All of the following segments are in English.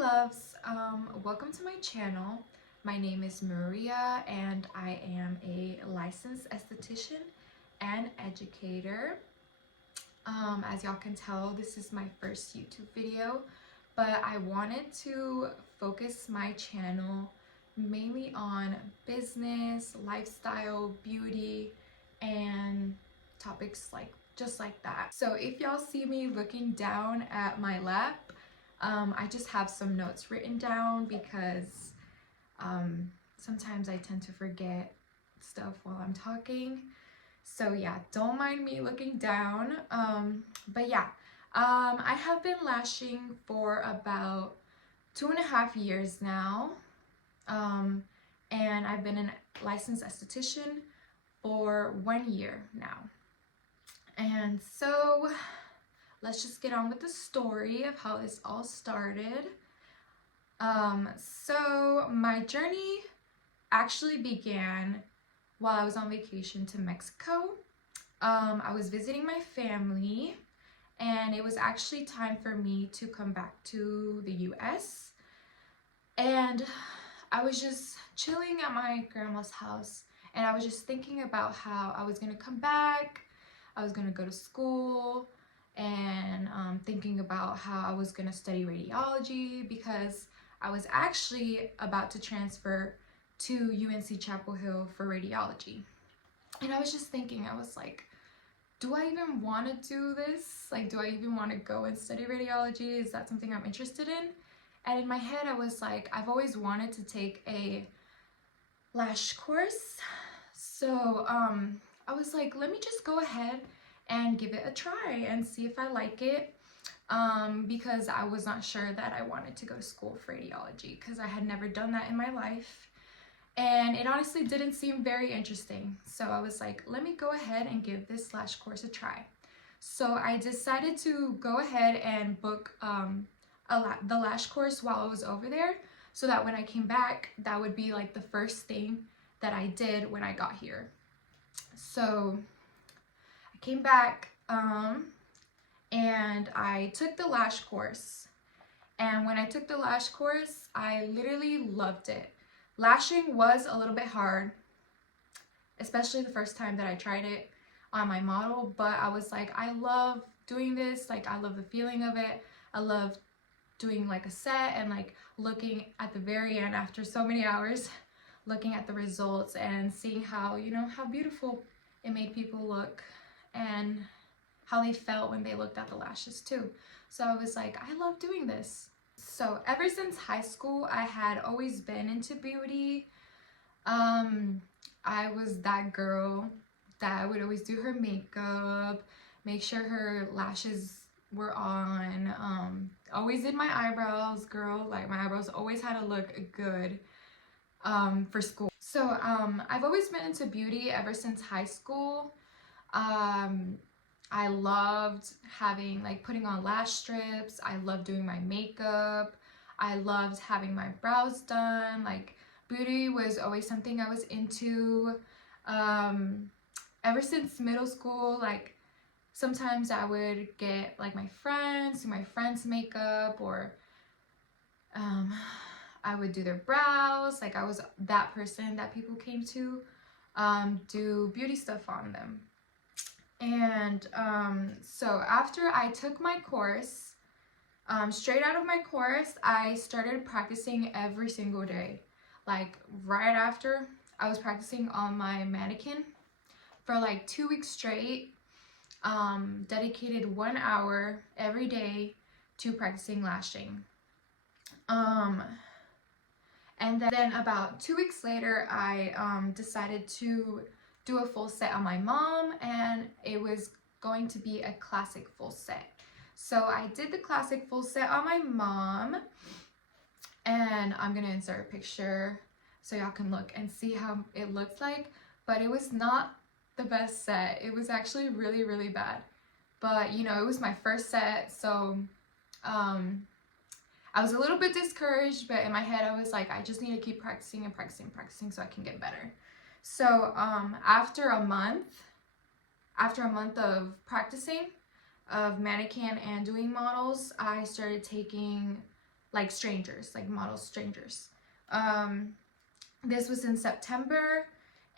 loves, welcome to my channel. My name is Maria and I am a licensed esthetician and educator. As y'all can tell, this is my first YouTube video, but I wanted to focus my channel mainly on business, lifestyle, beauty, and topics just like that. So if y'all see me looking down at my lap, I just have some notes written down because sometimes I tend to forget stuff while I'm talking. So yeah, don't mind me looking down. But yeah, I have been lashing for about 2.5 years now. And I've been a licensed esthetician for 1 year now. And so let's just get on with the story of how this all started. So my journey actually began while I was on vacation to Mexico. I was visiting my family and it was actually time for me to come back to the US. And I was just chilling at my grandma's house and I was just thinking about how I was gonna come back, I was gonna go to school, and thinking about how I was gonna study radiology because I was actually about to transfer to UNC Chapel Hill for radiology. And I was just thinking, I was like, do I even want to do this? Like, do I even want to go and study radiology? Is that something I'm interested in? And in my head, I was like, I've always wanted to take a lash course. So I was like, let me just go ahead and give it a try and see if I like it, because I was not sure that I wanted to go to school for radiology because I had never done that in my life and it honestly didn't seem very interesting. So I was like, let me go ahead and give this lash course a try. So I decided to go ahead and book the lash course while I was over there so that when I came back, that would be like the first thing that I did when I got here. So I came back and I took the lash course. And when I took the lash course, I literally loved it. Lashing was a little bit hard, especially the first time that I tried it on my model, but I was like, I love doing this. Like, I love the feeling of it. I love doing like a set and like looking at the very end after so many hours, looking at the results and seeing how, how beautiful it made people look and how they felt when they looked at the lashes too. So I was like, I love doing this. So ever since high school, I had always been into beauty. I was that girl that would always do her makeup, make sure her lashes were on, always did my eyebrows, girl. Like, my eyebrows always had to look good for school. So I've always been into beauty ever since high school. I loved putting on lash strips. I loved doing my makeup. I loved having my brows done. Like, beauty was always something I was into. Ever since middle school, like, sometimes I would get like my friends, do my friends' makeup, or I would do their brows. Like, I was that person that people came to do beauty stuff on them. And so after I took my course, straight out of my course, I started practicing every single day. Like, right after, I was practicing on my mannequin for like 2 weeks straight, dedicated 1 hour every day to practicing lashing. And then about 2 weeks later, I decided to do a full set on my mom, and it was going to be a classic full set. So I did the classic full set on my mom, and I'm gonna insert a picture so y'all can look and see how it looked like, but it was not the best set. It was actually really, really bad. But it was my first set, so I was a little bit discouraged, but in my head I was like, I just need to keep practicing and practicing and practicing so I can get better. So after a month of practicing, of mannequin and doing models, I started taking like strangers, like model strangers. This was in September,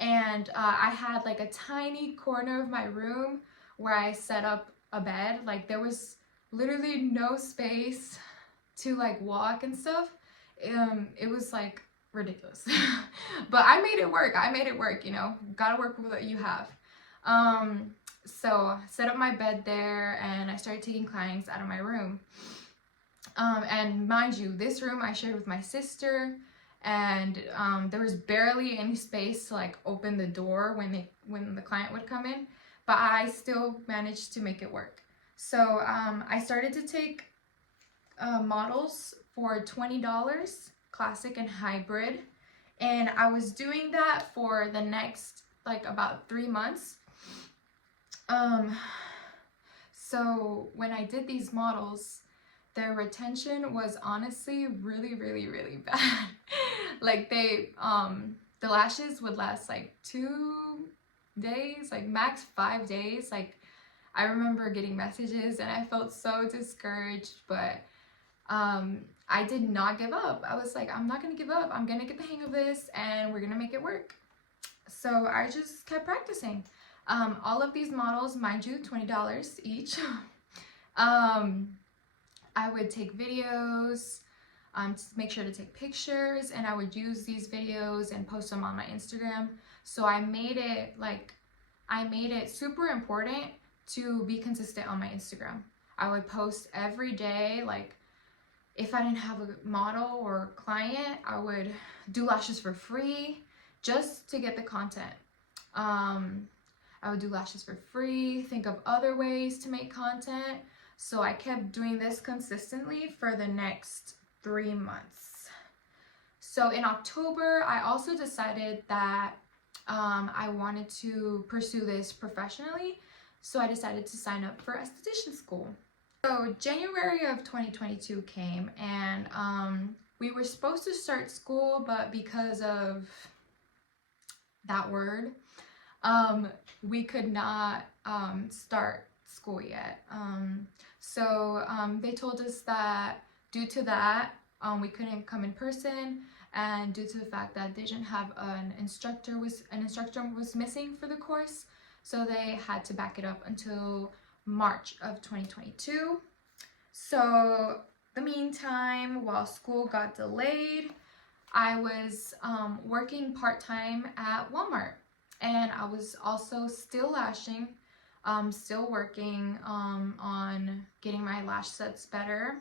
and I had like a tiny corner of my room where I set up a bed. Like there was literally no space to like walk and stuff. It was like ridiculous. But I made it work. You know, gotta work with what you have. So I set up my bed there and I started taking clients out of my room. And mind you, this room I shared with my sister, and there was barely any space to like open the door when the client would come in, but I still managed to make it work. So I started to take models for $20, classic and hybrid, and I was doing that for the next like about 3 months. So when I did these models, their retention was honestly really bad. Like they the lashes would last like 2 days, like max 5 days. Like I remember getting messages and I felt so discouraged, but I did not give up. I was like, I'm not gonna give up. I'm gonna get the hang of this and we're gonna make it work. So I just kept practicing. All of these models, mind you, $20 each. I would take videos, to make sure to take pictures, and I would use these videos and post them on my Instagram. So I made it super important to be consistent on my Instagram. I would post every day. Like if I didn't have a model or client, I would do lashes for free just to get the content. I would do lashes for free, think of other ways to make content. So I kept doing this consistently for the next 3 months. So in October, I also decided that I wanted to pursue this professionally. So I decided to sign up for esthetician school. So January of 2022 came, and we were supposed to start school, but because of that word, we could not start school yet. So they told us that due to that, we couldn't come in person, and due to the fact that they didn't have an instructor was missing for the course, so they had to back it up until March of 2022. So the meantime, while school got delayed, I was working part-time at Walmart, and I was also still lashing, still working on getting my lash sets better.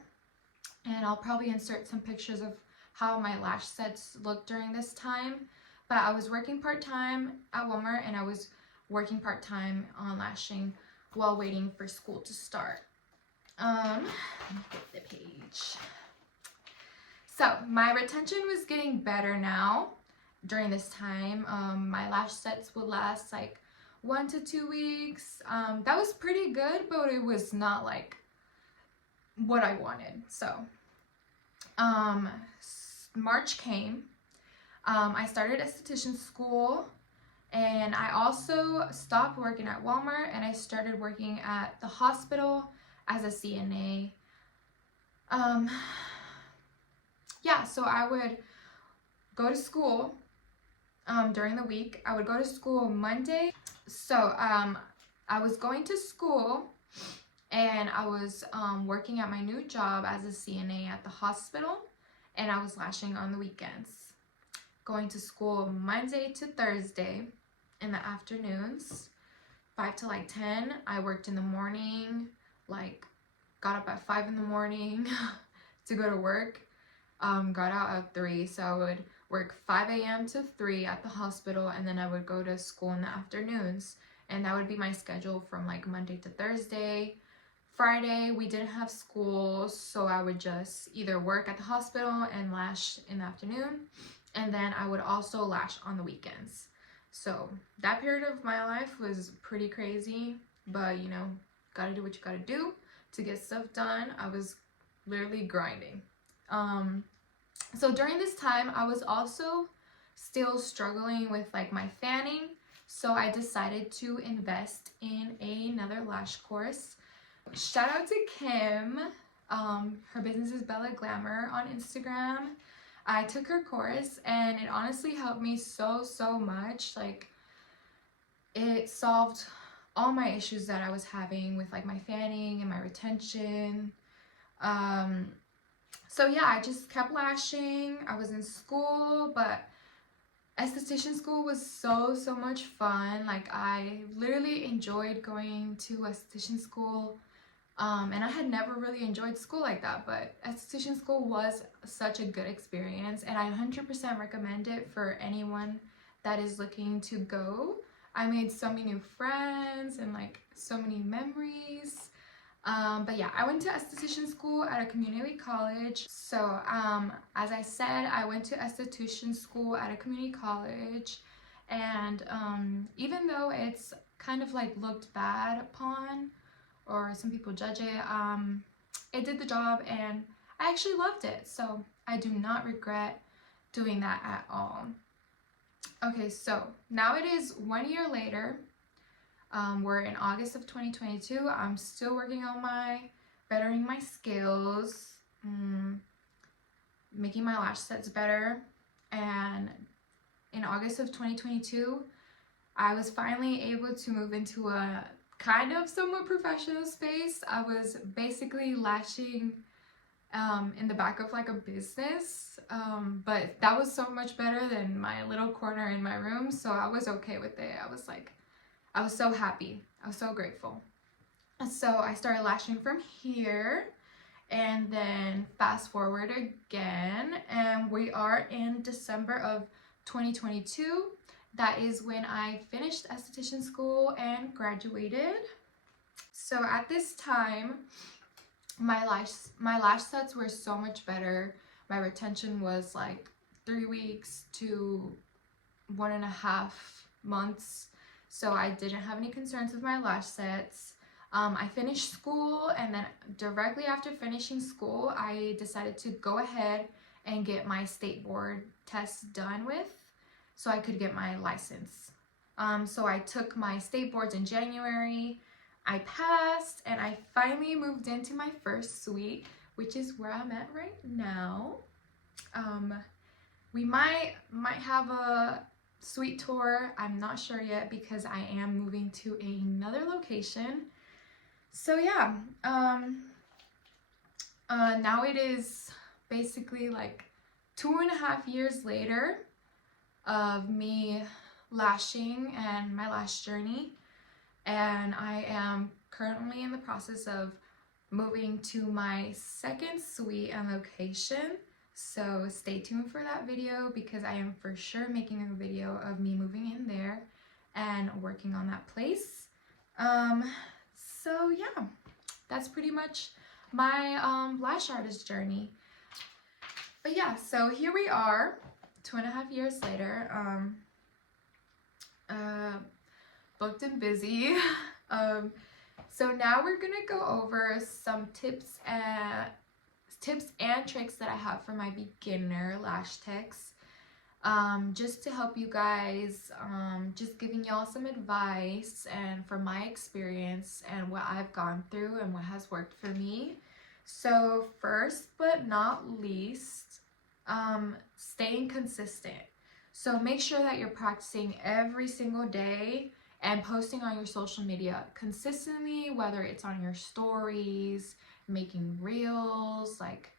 And I'll probably insert some pictures of how my lash sets look during this time. But I was working part-time at Walmart, and I was working part-time on lashing while waiting for school to start. Let me get the page. So my retention was getting better now during this time. My lash sets would last like 1 to 2 weeks. That was pretty good, but it was not like what I wanted. So March came. I started esthetician school, and I also stopped working at Walmart and I started working at the hospital as a CNA. Yeah, so I would go to school during the week. I would go to school Monday. So I was going to school, and I was working at my new job as a CNA at the hospital, and I was lashing on the weekends. Going to school Monday to Thursday in the afternoons, 5 to like 10. I worked in the morning, like got up at 5 in the morning to go to work. Got out at 3, so I would work 5 a.m. to 3 at the hospital, and then I would go to school in the afternoons. And that would be my schedule from like Monday to Thursday. Friday, we didn't have school, so I would just either work at the hospital and lash in the afternoon, and then I would also lash on the weekends. So that period of my life was pretty crazy, but you know, gotta do what you gotta do to get stuff done. I was literally grinding. So during this time, I was also still struggling with like my fanning, so I decided to invest in another lash course. Shout out to Kim. Her business is Bella Glamour on Instagram. I took her course and it honestly helped me so much. Like, it solved all my issues that I was having with like my fanning and my retention. So yeah, I just kept lashing. I was in school, but esthetician school was so much fun. Like, I literally enjoyed going to esthetician school. And I had never really enjoyed school like that, but esthetician school was such a good experience, and I 100% recommend it for anyone that is looking to go. I made so many new friends and like so many memories. But yeah, I went to esthetician school at a community college. So as I said, I went to esthetician school at a community college, and even though it's kind of like looked bad upon, or some people judge it, it did the job and I actually loved it. So I do not regret doing that at all. Okay, so now it is 1 year later. We're in August of 2022. I'm still working on bettering my skills, making my lash sets better. And in August of 2022, I was finally able to move into a kind of somewhat professional space. I was basically lashing in the back of like a business, but that was so much better than my little corner in my room, so I was okay with it. I was so happy. I was so grateful. So I started lashing from here, and then fast forward again, and we are in December of 2022. That is when I finished esthetician school and graduated. So at this time, my lash sets were so much better. My retention was like 3 weeks to 1.5 months. So I didn't have any concerns with my lash sets. I finished school, and then directly after finishing school, I decided to go ahead and get my state board test done with, so I could get my license. So I took my state boards in January. I passed, and I finally moved into my first suite, which is where I'm at right now. We might have a suite tour. I'm not sure yet because I am moving to another location. So yeah, now it is basically like 2.5 years later of me lashing and my lash journey, and I am currently in the process of moving to my second suite and location. So stay tuned for that video, because I am for sure making a video of me moving in there and working on that place. So yeah, that's pretty much my lash artist journey. But yeah, so here we are 2.5 years later, booked and busy. So now we're gonna go over some tips and tricks that I have for my beginner lash techs, just to help you guys, just giving y'all some advice and from my experience and what I've gone through and what has worked for me. So first but not least, staying consistent. So make sure that you're practicing every single day and posting on your social media consistently, whether it's on your stories, making reels, like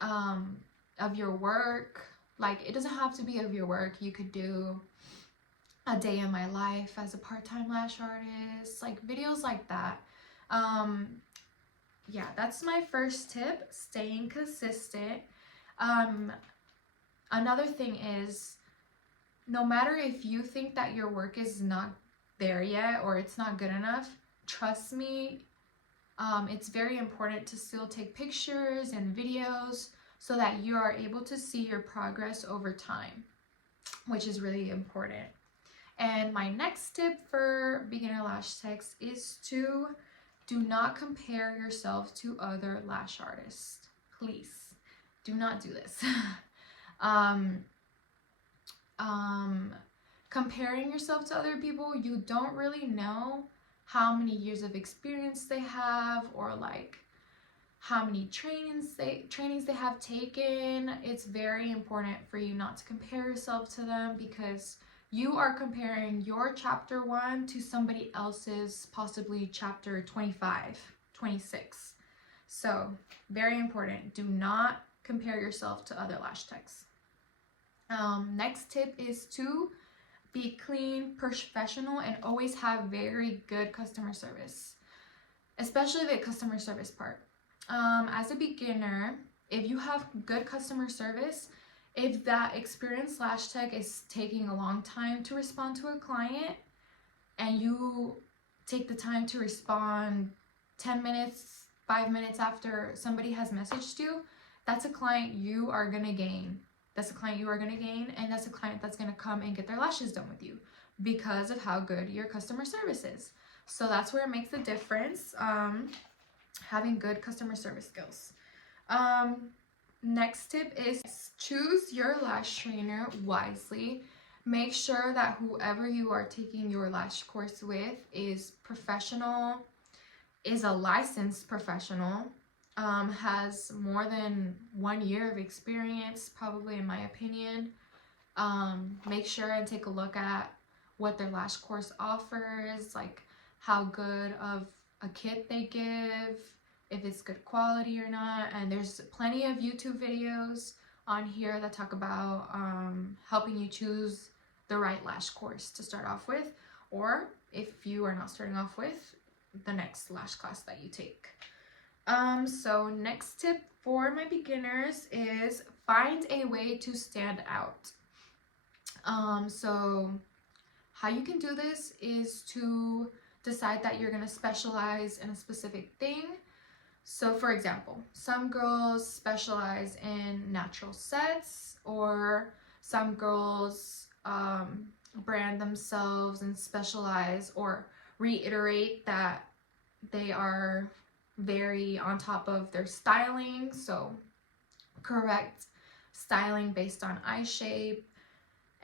of your work. Like, it doesn't have to be of your work. You could do a day in my life as a part-time lash artist, like videos like that. Yeah, that's my first tip, staying consistent. Another thing is, no matter if you think that your work is not there yet or it's not good enough, trust me, it's very important to still take pictures and videos so that you are able to see your progress over time, which is really important. And my next tip for beginner lash techs is to do not compare yourself to other lash artists. Please do not do this. Comparing yourself to other people, you don't really know how many years of experience they have, or like how many trainings they have taken. It's very important for you not to compare yourself to them, because you are comparing your chapter 1 to somebody else's possibly chapter 25, 26. So very important. Do not compare yourself to other lash techs. Next tip is to be clean, professional, and always have very good customer service, especially the customer service part. As a beginner, if you have good customer service, if that experienced lash tech is taking a long time to respond to a client and you take the time to respond 10 minutes, 5 minutes after somebody has messaged you, that's a client you are going to gain. That's a client you are going to gain, and that's a client that's going to come and get their lashes done with you because of how good your customer service is. So that's where it makes a difference, having good customer service skills. Next tip is choose your lash trainer wisely. Make sure that whoever you are taking your lash course with is professional, is a licensed professional, has more than 1 year of experience, probably, in my opinion. Make sure and take a look at what their lash course offers, like how good of a kit they give, if it's good quality or not. And there's plenty of YouTube videos on here that talk about helping you choose the right lash course to start off with, or if you are not starting off with, the next lash class that you take. So next tip for my beginners is find a way to stand out. So how you can do this is to decide that you're going to specialize in a specific thing. So for example, some girls specialize in natural sets, or some girls brand themselves and specialize or reiterate that they are very on top of their styling, so correct styling based on eye shape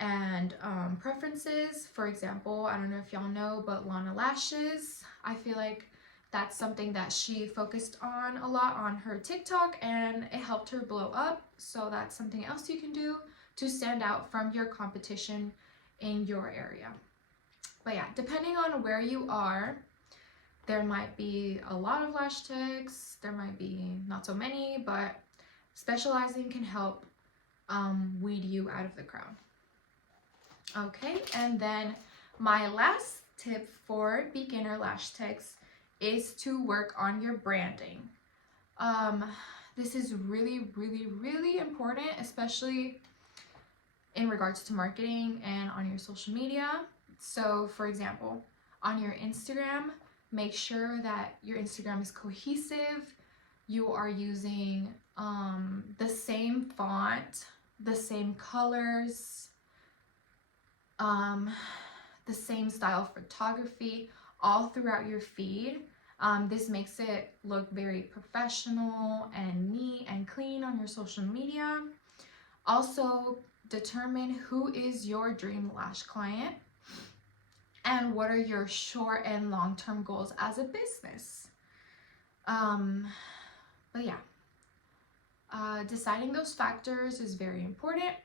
and preferences. For example, I don't know if y'all know, but Lana Lashes, I feel like that's something that she focused on a lot on her TikTok, and it helped her blow up. So that's something else you can do to stand out from your competition in your area. But yeah, depending on where you are, there might be a lot of lash techs, there might be not so many, but specializing can help weed you out of the crowd. Okay, and then my last tip for beginner lash techs is to work on your branding. This is really, really, really important, especially in regards to marketing and on your social media. So for example, on your Instagram, make sure that your Instagram is cohesive. You are using the same font, the same colors, the same style photography all throughout your feed. This makes it look very professional and neat and clean on your social media. Also, determine who is your dream lash client and what are your short and long-term goals as a business. But yeah, deciding those factors is very important.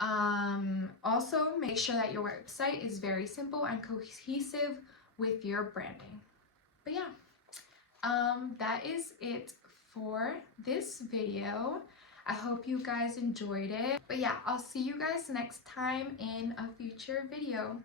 Also, make sure that your website is very simple and cohesive with your branding. But yeah, that is it for this video. I hope you guys enjoyed it. But yeah, I'll see you guys next time in a future video.